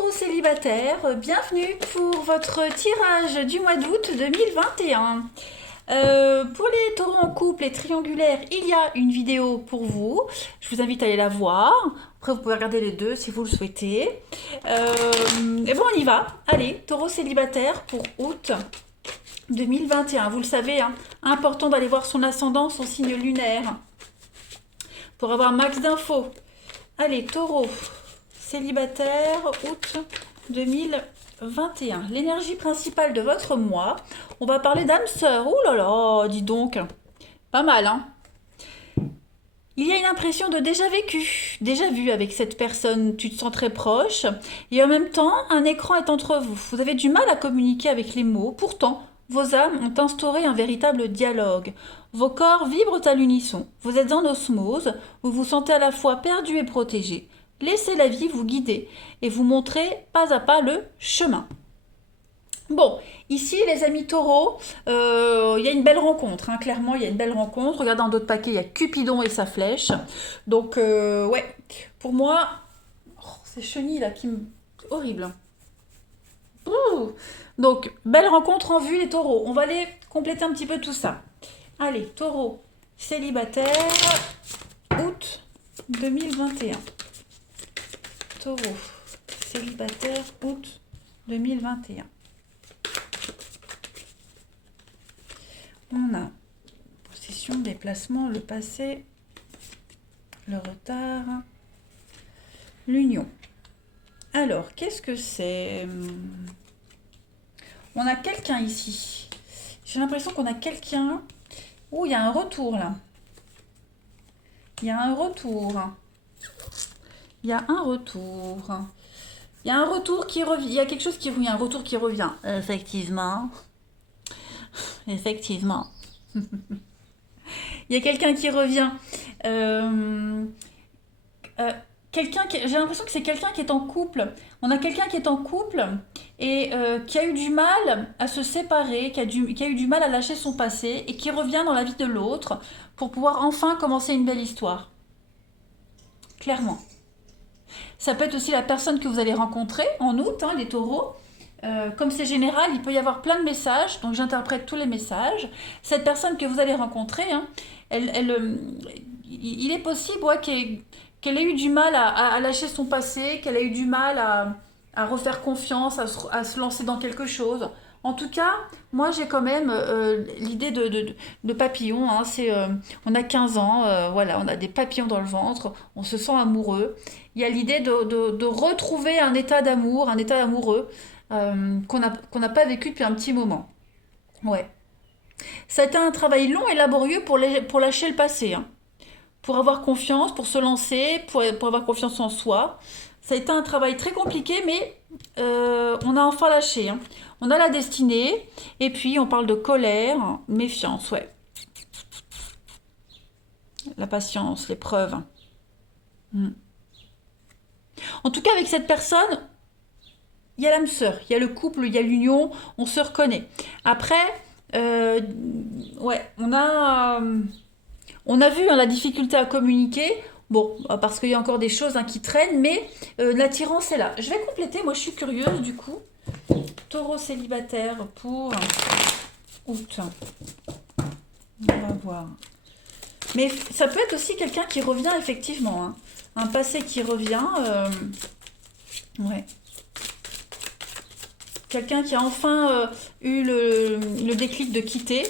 taureaux célibataires, bienvenue pour votre tirage du mois d'août 2021. Pour les taureaux en couple et triangulaires, il y a une vidéo pour vous. Je vous invite à aller la voir. Après, vous pouvez regarder les deux si vous le souhaitez. Et bon, on y va. Allez, taureaux célibataires pour août 2021. Vous le savez, hein, important d'aller voir son ascendant, son signe lunaire, pour avoir max d'infos. Allez, taureau célibataire, août 2021. L'énergie principale de votre mois. On va parler d'âme sœur. Ouh là là, dis donc. Pas mal, hein. Il y a une impression de déjà vécu, déjà vu avec cette personne. Tu te sens très proche. Et en même temps, un écran est entre vous. Vous avez du mal à communiquer avec les mots. Pourtant, vos âmes ont instauré un véritable dialogue. Vos corps vibrent à l'unisson. Vous êtes en osmose. Vous vous sentez à la fois perdu et protégé. Laissez la vie vous guider et vous montrer pas à pas le chemin. Bon, ici les amis taureaux, il y a une belle rencontre, hein, clairement il y a une belle rencontre. Regardez dans d'autres paquets, il y a Cupidon et sa flèche. Donc ouais, pour moi, ces chenilles là qui me... horrible. Ouh. Donc, belle rencontre en vue les taureaux. On va aller compléter un petit peu tout ça. Allez, taureau célibataire, août 2021. Taureau célibataire, août 2021. On a possession, déplacement, le passé, le retard, l'union. Alors, qu'est-ce que c'est? On a quelqu'un ici. J'ai l'impression qu'on a quelqu'un... Ouh, il y a un retour là. Il y a un retour. Il y a un retour. Il y a un retour qui revient. Il y a quelque chose qui revient. Un retour qui revient. Effectivement. Effectivement. Il y a quelqu'un qui revient. J'ai l'impression que c'est quelqu'un qui est en couple. On a quelqu'un qui est en couple et qui a eu du mal à se séparer, qui a eu du mal à lâcher son passé et qui revient dans la vie de l'autre pour pouvoir enfin commencer une belle histoire. Clairement. Ça peut être aussi la personne que vous allez rencontrer en août, hein, les taureaux. Comme c'est général, il peut y avoir plein de messages, donc j'interprète tous les messages. Cette personne que vous allez rencontrer, hein, il est possible qu'elle ait eu du mal à lâcher son passé, qu'elle ait eu du mal à refaire confiance, à se lancer dans quelque chose. En tout cas, moi j'ai quand même l'idée de papillon. Hein, on a 15 ans, voilà, on a des papillons dans le ventre, on se sent amoureux. Il y a l'idée de retrouver un état d'amour, un état amoureux qu'on n'a pas vécu depuis un petit moment. Ouais. Ça a été un travail long et laborieux pour lâcher le passé. Hein. Pour avoir confiance, pour se lancer, pour avoir confiance en soi. Ça a été un travail très compliqué, mais on a enfin lâché. Hein. On a la destinée, et puis on parle de colère, méfiance, ouais. La patience, l'épreuve. En tout cas, avec cette personne, il y a l'âme sœur, il y a le couple, il y a l'union, on se reconnaît. Après, ouais, on a vu hein, la difficulté à communiquer. Bon, parce qu'il y a encore des choses hein, qui traînent, mais l'attirance est là. Je vais compléter, moi je suis curieuse du coup. Taureau célibataire pour août. On va voir. Mais ça peut être aussi quelqu'un qui revient effectivement. Hein. Un passé qui revient. Ouais. Quelqu'un qui a enfin eu le déclic de quitter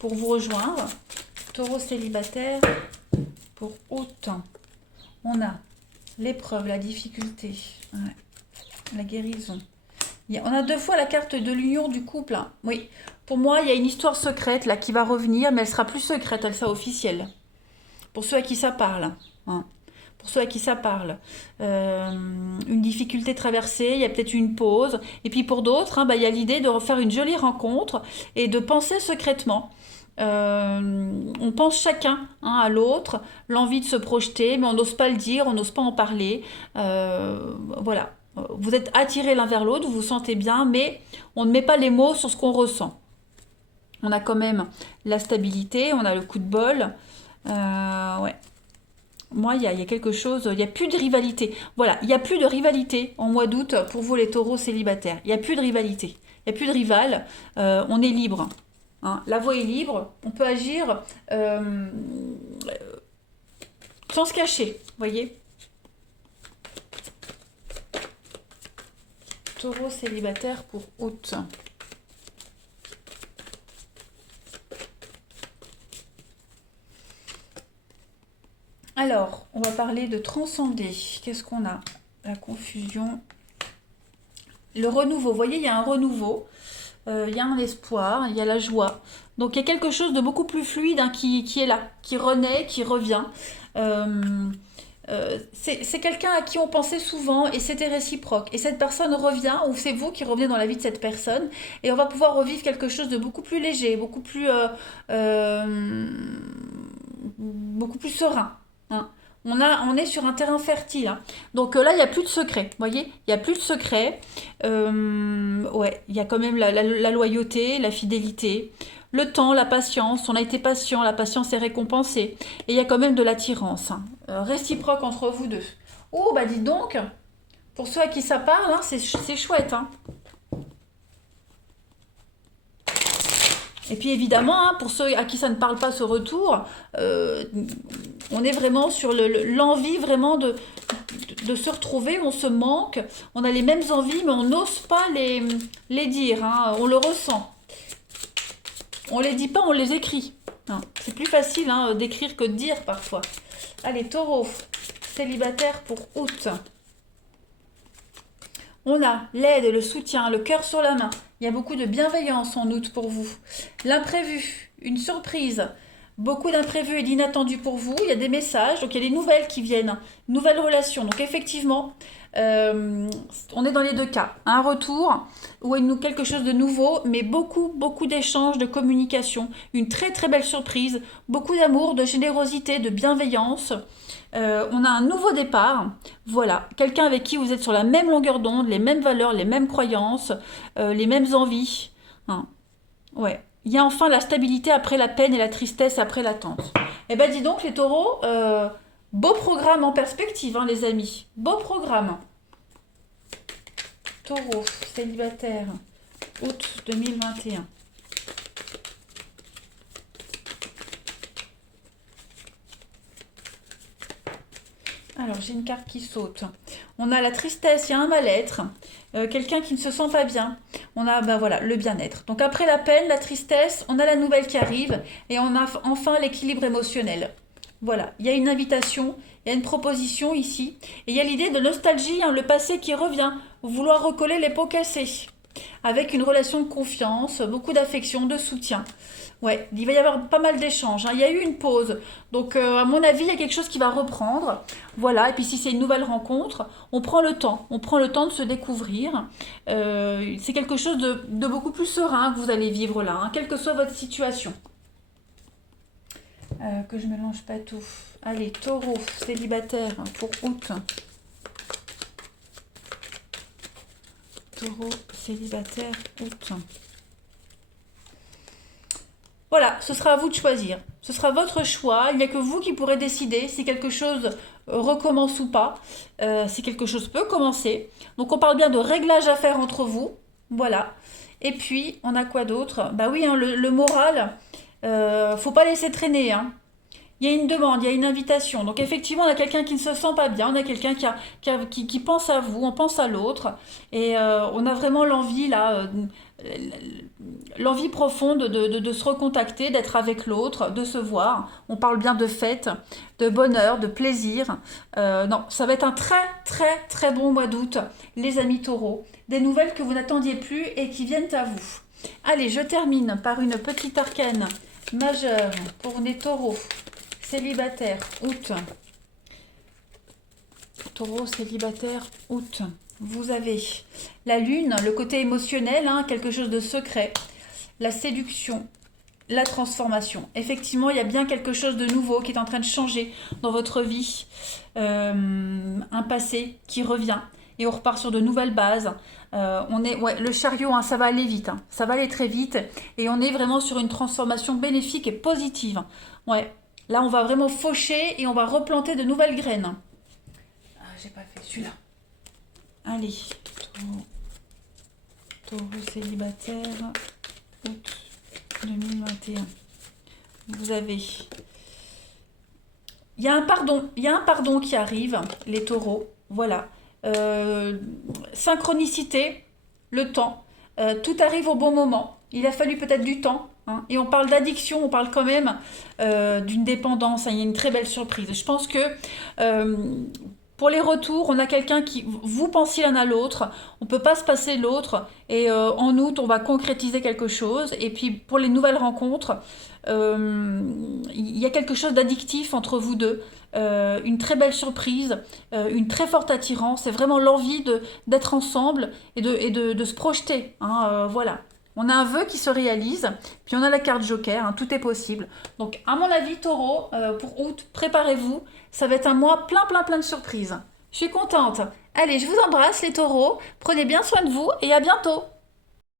pour vous rejoindre. Taureau célibataire pour août. On a l'épreuve, la difficulté, ouais, la guérison. On a deux fois la carte de l'union du couple. Hein. Oui, pour moi, il y a une histoire secrète là qui va revenir, mais elle sera plus secrète, elle sera officielle. Pour ceux à qui ça parle. Hein. Pour ceux à qui ça parle. Une difficulté traversée, il y a peut-être une pause. Et puis pour d'autres, hein, bah, il y a l'idée de refaire une jolie rencontre et de penser secrètement. On pense chacun hein, à l'autre, l'envie de se projeter, mais on n'ose pas le dire, on n'ose pas en parler. Voilà. Vous êtes attirés l'un vers l'autre, vous vous sentez bien, mais on ne met pas les mots sur ce qu'on ressent. On a quand même la stabilité, on a le coup de bol. Ouais. Moi, il y a quelque chose, il n'y a plus de rivalité. Voilà, il n'y a plus de rivalité en mois d'août pour vous les taureaux célibataires. Il n'y a plus de rivalité. Il n'y a plus de rival. On est libre. Hein. La voie est libre. On peut agir sans se cacher. Vous voyez? Taureau célibataire pour août. Alors, on va parler de transcender. Qu'est-ce qu'on a? La confusion. Le renouveau. Vous voyez, il y a un renouveau. Il y a un espoir. Il y a la joie. Donc, il y a quelque chose de beaucoup plus fluide hein, qui est là. Qui renaît, qui revient. C'est quelqu'un à qui on pensait souvent et c'était réciproque. Et cette personne revient, ou c'est vous qui revenez dans la vie de cette personne, et on va pouvoir revivre quelque chose de beaucoup plus léger, beaucoup plus serein. Hein. On est sur un terrain fertile. Hein. Donc là, il n'y a plus de secret. Vous voyez, il n'y a plus de secret. Ouais, il y a quand même la loyauté, la fidélité, le temps, la patience. On a été patient, la patience est récompensée. Et il y a quand même de l'attirance. Hein, réciproque entre vous deux. Oh, bah dis donc, pour ceux à qui ça parle, hein, c'est chouette. Hein. Et puis évidemment, hein, pour ceux à qui ça ne parle pas ce retour, on est vraiment sur l'envie vraiment de se retrouver, on se manque, on a les mêmes envies, mais on n'ose pas les dire, hein, on le ressent. On les dit pas, on les écrit. Hein. C'est plus facile hein, d'écrire que de dire parfois. Allez, taureau, célibataire pour août. On a l'aide, le soutien, le cœur sur la main. Il y a beaucoup de bienveillance en août pour vous. L'imprévu, une surprise. Beaucoup d'imprévus et d'inattendus pour vous. Il y a des messages, donc il y a des nouvelles qui viennent. Nouvelles relations. Donc effectivement, on est dans les deux cas. Un retour ou quelque chose de nouveau, mais beaucoup d'échanges, de communication. Une très très belle surprise. Beaucoup d'amour, de générosité, de bienveillance. On a un nouveau départ, voilà, quelqu'un avec qui vous êtes sur la même longueur d'onde, les mêmes valeurs, les mêmes croyances, les mêmes envies. Hein. Ouais. Il y a enfin la stabilité après la peine et la tristesse après l'attente. Eh ben dis donc les taureaux, beau programme en perspective hein, les amis, beau programme. Taureau, célibataire, août 2021. Alors, j'ai une carte qui saute. On a la tristesse, il y a un mal-être, quelqu'un qui ne se sent pas bien. On a ben voilà, le bien-être. Donc après la peine, la tristesse, on a la nouvelle qui arrive et on a enfin l'équilibre émotionnel. Voilà, il y a une invitation, il y a une proposition ici. Et il y a l'idée de nostalgie, hein, le passé qui revient, vouloir recoller les pots cassés. Avec une relation de confiance, beaucoup d'affection, de soutien. Ouais, il va y avoir pas mal d'échanges. Hein. Il y a eu une pause. Donc, à mon avis, il y a quelque chose qui va reprendre. Voilà, et puis si c'est une nouvelle rencontre, on prend le temps. On prend le temps de se découvrir. C'est quelque chose de beaucoup plus serein que vous allez vivre là, hein, quelle que soit votre situation. Que je ne mélange pas tout. Allez, taureau, célibataire pour août. Taureau, célibataire, août. Voilà, ce sera à vous de choisir. Ce sera votre choix. Il n'y a que vous qui pourrez décider si quelque chose recommence ou pas. Si quelque chose peut commencer. Donc on parle bien de réglage à faire entre vous. Voilà. Et puis, on a quoi d'autre? Bah oui, hein, le moral, faut pas laisser traîner. Hein. Il y a une demande, il y a une invitation. Donc effectivement, on a quelqu'un qui ne se sent pas bien, on a quelqu'un qui pense à vous, on pense à l'autre. Et on a vraiment l'envie, là, l'envie profonde de se recontacter, d'être avec l'autre, de se voir. On parle bien de fête, de bonheur, de plaisir. Non, ça va être un très très très bon mois d'août, les amis taureaux. Des nouvelles que vous n'attendiez plus et qui viennent à vous. Allez, je termine par une petite arcane majeure pour les taureaux. Célibataire, août. Taureau, célibataire, août. Vous avez la lune, le côté émotionnel, hein, quelque chose de secret. La séduction, la transformation. Effectivement, il y a bien quelque chose de nouveau qui est en train de changer dans votre vie. Un passé qui revient. Et on repart sur de nouvelles bases. Le chariot, hein, ça va aller vite. Hein. Ça va aller très vite. Et on est vraiment sur une transformation bénéfique et positive. Ouais. Là, on va vraiment faucher et on va replanter de nouvelles graines. Ah, j'ai pas fait celui-là. Allez, taureau célibataire, août 2021. Vous avez... il y a un pardon qui arrive, les taureaux. Voilà. Synchronicité, le temps. Tout arrive au bon moment. Il a fallu peut-être du temps. Hein. Et on parle d'addiction, on parle quand même d'une dépendance. Hein. Il y a une très belle surprise. Je pense que pour les retours, on a quelqu'un qui... Vous pensez l'un à l'autre, on ne peut pas se passer l'autre. Et en août, on va concrétiser quelque chose. Et puis pour les nouvelles rencontres, il y a quelque chose d'addictif entre vous deux. Une très belle surprise, une très forte attirance. C'est vraiment l'envie d'être ensemble et de se projeter. Hein, voilà. On a un vœu qui se réalise, puis on a la carte Joker, hein, tout est possible. Donc, à mon avis, Taureau, pour août, préparez-vous. Ça va être un mois plein de surprises. Je suis contente. Allez, je vous embrasse les taureaux. Prenez bien soin de vous et à bientôt.